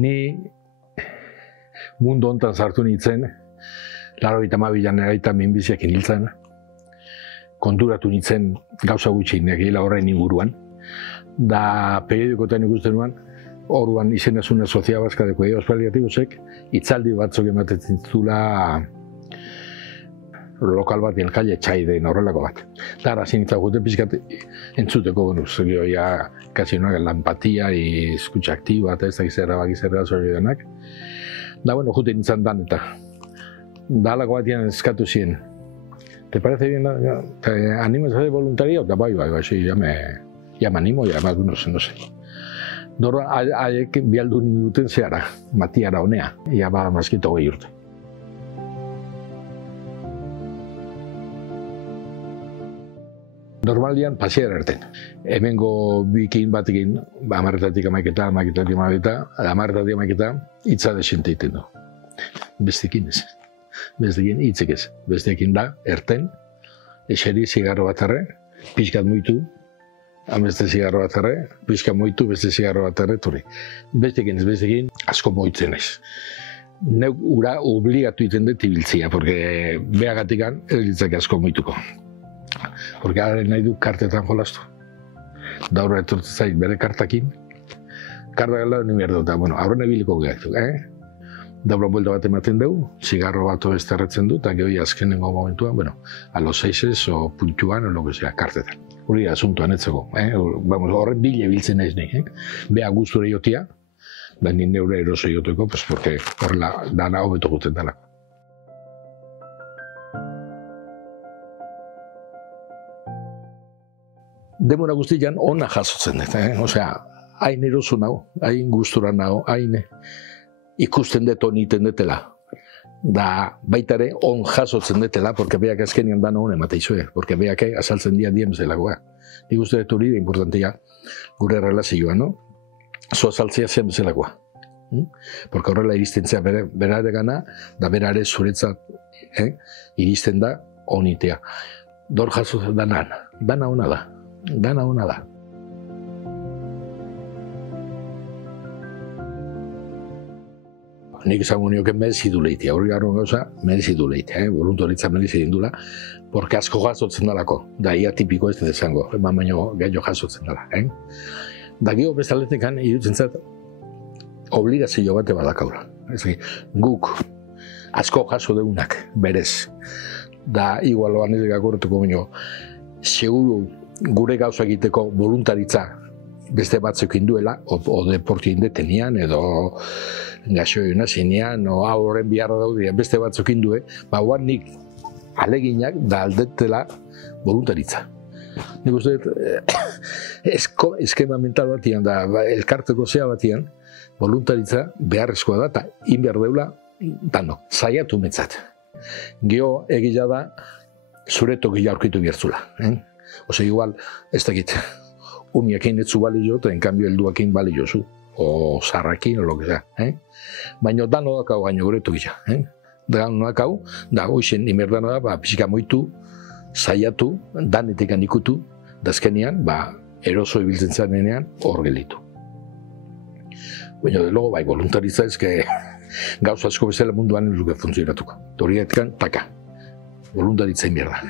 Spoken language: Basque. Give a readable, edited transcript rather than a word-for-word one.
Ni mundu hontan sartu nintzen, 92an eraita minbiziak iniltzen, konturatu nintzen gauza gutxi negiela horren inguruan, da periodikoetan ikusten nuen, orduan izenazuna Sociedad Vasca de Cuidados Paliativosek hitzaldi batzuk ematen zitula lokal bat Calle Txaiden horrelako bat. Da, hasi nintzen gute pixkat entzuteko, gero ja, kasi la empatía y escucha activa, eta ez da gizerra zori denak. Da, bueno, jute nintzen dan eta. Da, alako batian eskatu ziren. ¿Te parece bien? ¿Te animas a hacer voluntariado? Da, bai, sí, ya me animo, y además, no sé. Dora, haiek bialdu ninduten zehara, matiara honea, ia ba mazkito 20 urte. Normalian pasiera erten. Hemengo bikin batekin, 10-tatik 11, hitza desente egiten du. Bestekin ez. Bestekin hitzek ez. Bestekin da, erten, eseri zigarro bat arre, pixkat muitu, beste zigarro bat arre, pixkat muitu, beste zigarro bat arre, turri. Bestekin, asko moitzen ez. Neuk ura obligatu egiten dut ibiltzia, porque behagatikan ez asko moituko. Porque ara nahi du kartetan jolastu. Da horra etortzen zait bere kartakin. Karta gala ni behar dut, bueno, aurren ebiliko gaitu, Daura buelta bat ematen dugu, zigarro bat beste erretzen du, eta gehoi azkenengo momentuan, bueno, a los 6 o puntuan, o lo que sea, kartetan. Hori asuntoan etzeko, horren bile biltzen ez nahi, Beha guzture jotia, da ni neure eroso joteko, pues porque horrela dana hobeto guten dalako. Demora guztian ona jasotzen dut, Osea, hain eroso nago, hain gustura nago, hain ikusten dut oniten dutela. Da, baita ere, on jasotzen dutela, porque beak azkenean dana hon emateizue, porque beak azaltzen dien zelagoa. Nik uste dut hori da importantia gure relazioa, no? Zo azaltzea zen bezalakoa. Porque horrela iristen zea berare gana, da berare zuretzat iristen da onitea. Dor jasotzen dana hona da. Dana hona da. Nik esango nioken merezi du leitea, hori garron gauza, merezi du leitea, voluntaritza merezi dindula, porque asko jasotzen dalako, da ia tipiko ez dut esango, baino gaio jasotzen dala. Da gero bestaletekan irutzen zat, obligazio bate badakaula. Guk asko jaso deunak, berez, da igualoan ez gakorretuko baino, seguru gure gauza egiteko voluntaritza beste batzuekin duela, o deporti indetenian, edo gaxoiuna zinean, o horren biharra daudean beste batzuekin due, guan nik aleginak da aldetela voluntaritza. Nik uste dut, eskema mental batian, da elkarteko zea batian, voluntaritza beharrezkoa da, eta inbehar deula, dano, saiatu metzat. Geo egila da, zure tokia aurkitu biertzula. Ose, igual, ez dakit, umiakin etzu bali jo, eta en cambio helduakin bali jozu, o zarrakin, o lo que sea. Baina dano dakau gaino gure tokia. Dano dakau, da hoxen imerdano da, pixika moitu, saiatu, danetekan ikutu, dazkenean, eroso ibiltzen zanean, hor gelitu. Baina, de logo, voluntaritza ezke gauza asko bezala munduan ez duke funtzionatuko. Horietkan, taka, voluntaritza inberda.